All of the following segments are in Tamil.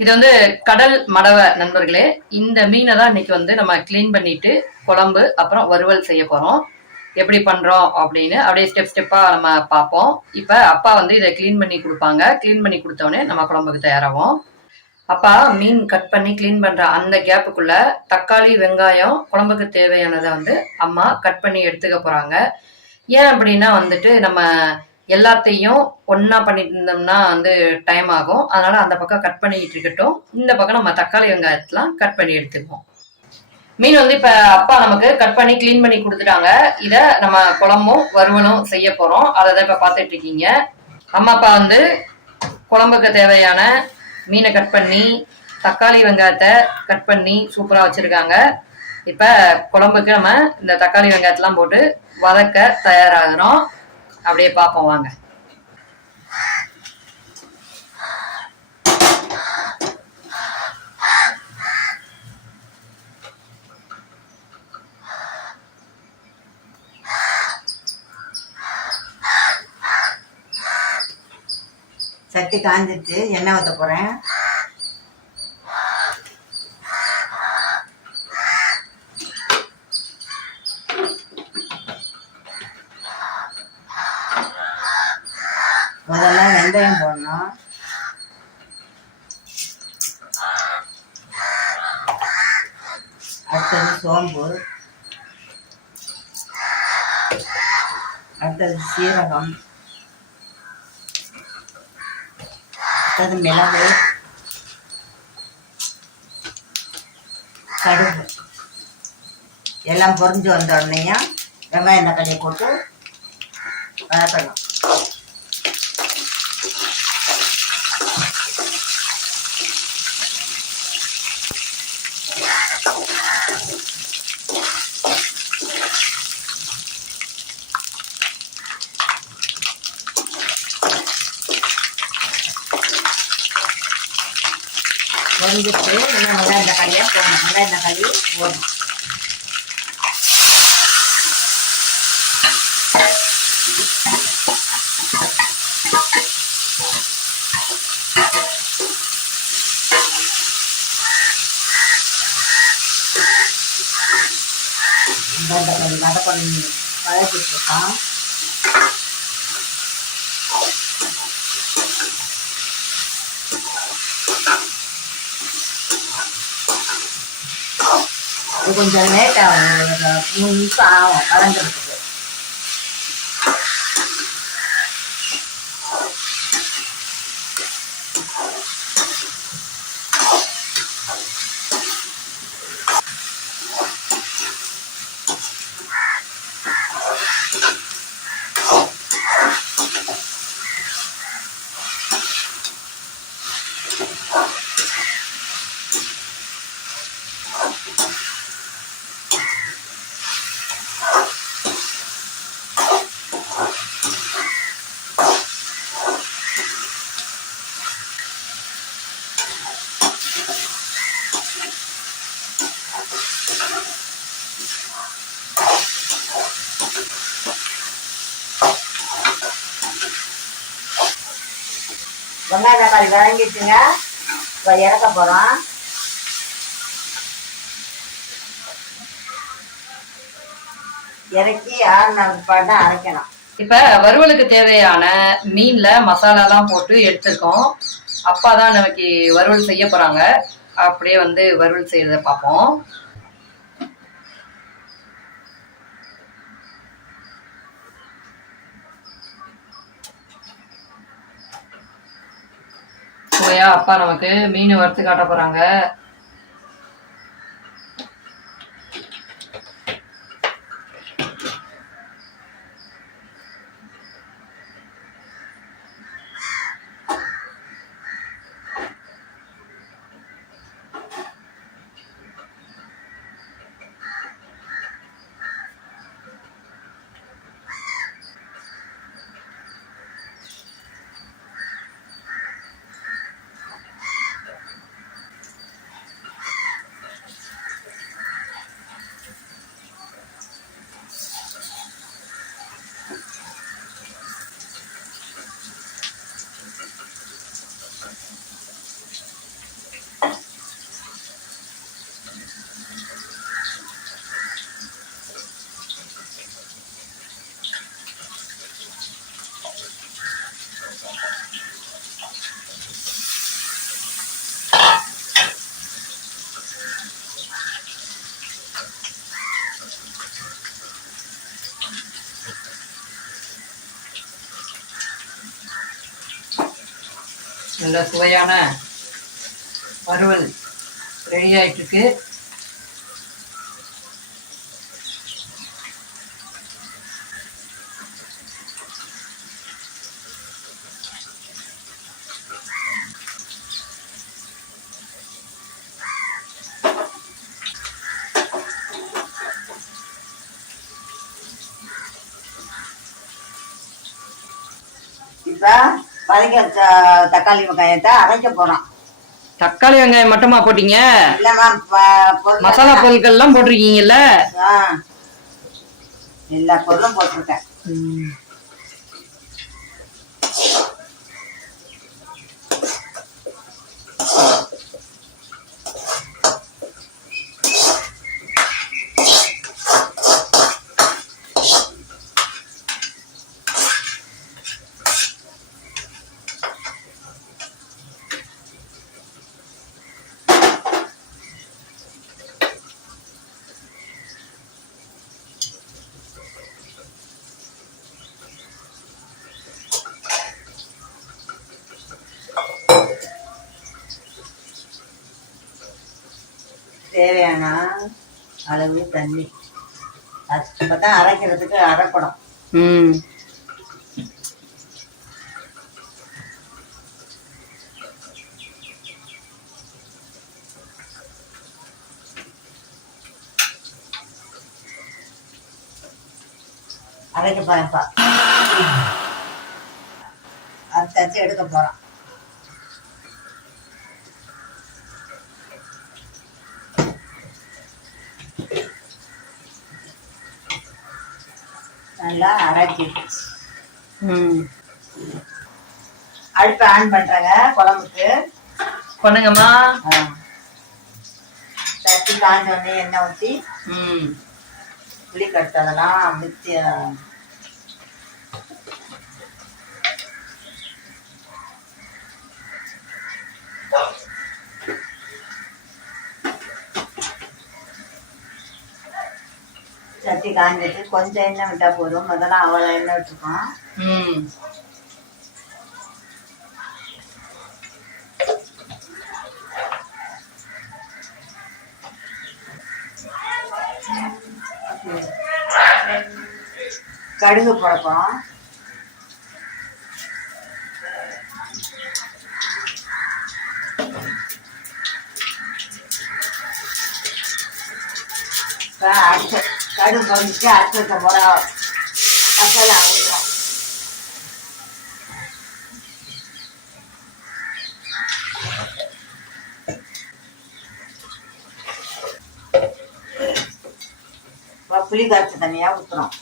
இது வந்து கடல் மடவை நண்பர்களே இந்த மீனை தான் இன்னைக்கு வந்து நம்ம க்ளீன் பண்ணிட்டு குழம்பு அப்புறம் வறுவல் செய்ய போறோம். எப்படி பண்றோம் அப்படின்னு அப்படியே ஸ்டெப் ஸ்டெப்பா நம்ம பார்ப்போம். இப்ப அப்பா வந்து இதை க்ளீன் பண்ணி கொடுப்பாங்க. க்ளீன் பண்ணி கொடுத்தோடனே நம்ம குழம்புக்கு தயாராகும் அப்பா மீன் கட் பண்ணி க்ளீன் பண்ற அந்த கேப்புக்குள்ள தக்காளி வெங்காயம் குழம்புக்கு தேவையானதை வந்து அம்மா கட் பண்ணி எடுத்துக்க போறாங்க. ஏன் அப்படின்னா வந்துட்டு நம்ம எல்லாத்தையும் ஒன்றா பண்ணிட்டு இருந்தோம்னா வந்து டைம் ஆகும். அதனால அந்த பக்கம் கட் பண்ணிட்டு இருக்கட்டும். இந்த பக்கம் நம்ம தக்காளி வெங்காயத்தெல்லாம் கட் பண்ணி எடுத்துக்குவோம். மீன் வந்து இப்ப அப்பா நமக்கு கட் பண்ணி க்ளீன் பண்ணி கொடுத்துட்டாங்க. இத நம்ம குழம்பும் வறுவலும் செய்ய போறோம். அதை தான் இப்ப பார்த்துட்டு இருக்கீங்க. அம்மா அப்பா வந்து குழம்புக்கு தேவையான மீனை கட் பண்ணி தக்காளி வெங்காயத்தை கட் பண்ணி சூப்பரா வச்சிருக்காங்க. இப்ப குழம்புக்கு நம்ம இந்த தக்காளி வெங்காயத்தெல்லாம் போட்டு வதக்க தயாராகிறோம். அப்படியே பார்ப்போம் வாங்க. சட்டி காஞ்சிருச்சு. எண்ணெய் ஊற்ற போகிறேன் அடுத்தது சோம்பு. அடுத்தது சீரகம். அடுத்தது மிளகு. கடுகு. எல்லாம் பொரிஞ்சு வந்த உடனே வெங்காயம் தக்காளியை போட்டு வதக்கணும். பொரிஞ்சிட்டு இன்னும் வெங்காயம் தக்காளியாக போடணும் வெங்காயம் தக்காளி போடணும் வெங்காயம் தக்காளி வதக்கணும் வதக்கிட்டு இருக்கோம் இது கொஞ்சம் லேட் ஆகும் ஒரு மூணு நிமிஷம் ஆகும் வளர்ந்துறதுக்கு வெங்காய தக்காளி வதங்கிடுச்சுங்க இப்போ இறக்க போகிறோம் இறக்கி ஆறுன பாட்டு அரைக்கணும். இப்ப வறுவலுக்கு தேவையான மீன்ல மசாலாலாம் போட்டு எடுத்துருக்கோம். அப்பா தான் நமக்கு வறுவல் செய்ய போறாங்க. அப்படியே வந்து வறுவல் செய்கிறத பார்ப்போம். போயா அப்பா நமக்கு மீன் வறுத்து காட்ட போறாங்க. நல்ல சுவையான வறுவல் ரெடி ஆகிட்டுருக்கு இப்போ இப்ப தக்காளி வெங்காயத்தை அரைக்க போகிறோம் தக்காளி வெங்காயம் மட்டுமா போட்டீங்க? மசாலா பொருட்கள்லாம் போட்டிருக்கீங்கல்ல? ஆ. எல்லா பொருளும் போட்டிருக்கேன். தேவையான அளவு தண்ணி. அப்பதான் அரைக்கிறதுக்கு அரைப்படும். ம். அரைக்க போறேன்ப்பா. அரைச்சாச்சு எடுக்க போறோம். நல்லா அரைச்சிடுச்சு ம். அடுப்பை ஆன் பண்றேங்க குழம்புக்கு. பண்ணுங்கம்மா. ஆ. தட்டி காஞ்சோடனே எண்ணெய் ஊற்றி ம். புளி கட்டதெல்லாம் மிக்சி சட்டி காஞ்சிட்டு கொஞ்சம் எண்ணெய் விட்டா போதும். முதல்ல அவ்வளோ எண்ணெய் விட்டுருக்கோம் கடுகு போடப்போம். இப்ப கடும் பொறிச்சு அடுத்த முறை மசாலா ஊற்றுறோம் இப்ப புளி கரைச்சி தனியாக ஊற்றுறோம்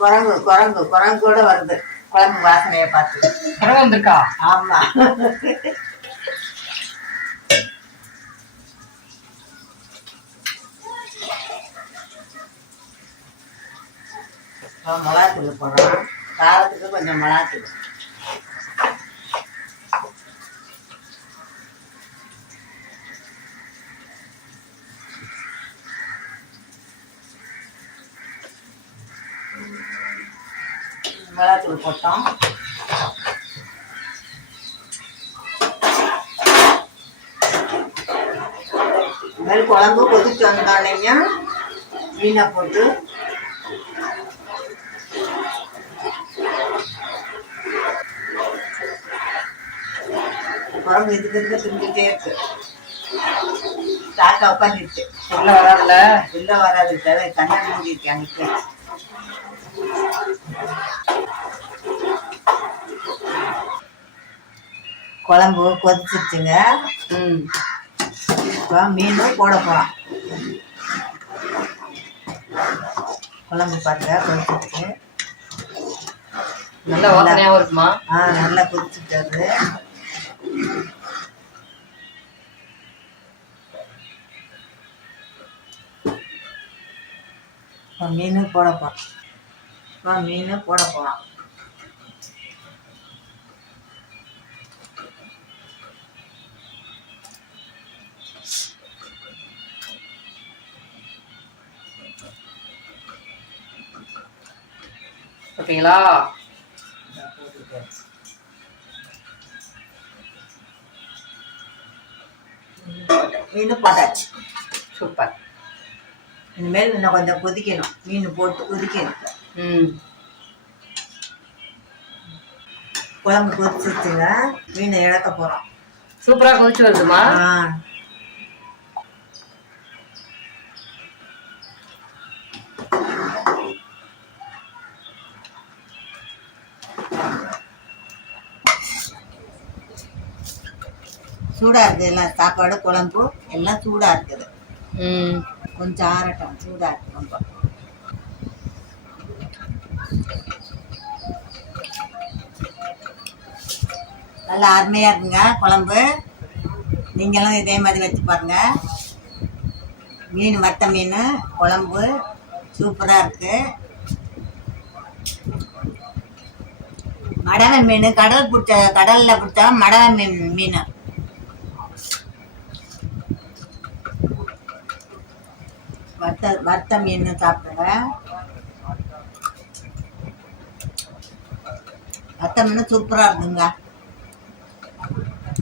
குரங்கு குரங்கு குரங்கு கூட வருது. குழம்பு வாசனையை பார்த்து. பரவ வந்திருக்கா? ஆமா. மிளகாத்தூள் போடுறோம் காரத்துக்கு கொஞ்சம் மிளகாத்தூள். மிளகாத்தூள் போட்டோம். மாதிரி குழம்பு கொதிச்சு வந்தோடனே மீனை போட்டு குழம்பு இதுக்கு இதுக்கு திண்டுட்டே இருக்கு. தாத்தா உட்காந்துருச்சு உள்ள வராதுல உள்ள வராது தவிர கண்ணாடி மூடிருக்கு அன்னைக்கு. குழம்பு கொதிச்சிருச்சுங்க. ம். இப்போ மீன் போட போகிறோம் குழம்பு பாருங்க கொதிச்சிருச்சு. நல்ல வாசனையாவும் இருக்குமா? ஆ நல்லா கொதிச்சுட்டாரு இப்போ மீன் போட போகிறோம் இப்போ மீன் போட போகிறோம் ஓகேங்களா மீன் போட்டாச்சு. சூப்பர். இனிமேல் இன்னும் கொஞ்சம் கொதிக்கணும். மீன் போட்டு கொதிக்கணும் ம். குழம்பு கொதிச்சிச்சுங்க மீனை இழக்க போகிறோம் சூப்பரா கொதிச்சு வருதுமா? ஆ சூடா இருக்குது எல்லாம் சாப்பாடு குழம்பு எல்லாம் சூடா இருக்குது கொஞ்சம் ஆறட்டும். சூடா இருக்கு ரொம்ப. நல்லா அருமையா இருக்குங்க குழம்பு. நீங்களும் இதே மாதிரி வச்சு பாருங்க. மீன் வத்த மீன் குழம்பு சூப்பரா இருக்கு. மடவை மீன் கடல் பிடிச்ச கடல்ல பிடிச்ச மடவை மீன் மீன். வத்த வத்த மீன் சாப்பிடுவேன் வத்த மீன் சூப்பரா இருக்குங்க.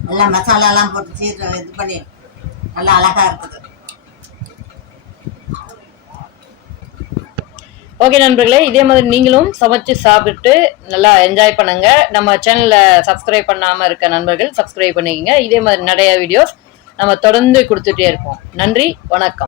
நல்லா மசாலாலாம் போட்டு சீர இது பண்ணி நல்லா அழகா இருக்குது. ஓகே நண்பர்களே இதே மாதிரி நீங்களும் சமைச்சு சாப்பிட்டு நல்லா என்ஜாய் பண்ணுங்க. நம்ம சேனலில் சப்ஸ்கிரைப் பண்ணாம இருக்க நண்பர்கள் சப்ஸ்கிரைப் பண்ணிக்கங்க. இதே மாதிரி நிறைய வீடியோஸ் நம்ம தொடர்ந்து கொடுத்துட்டே இருப்போம். நன்றி வணக்கம்.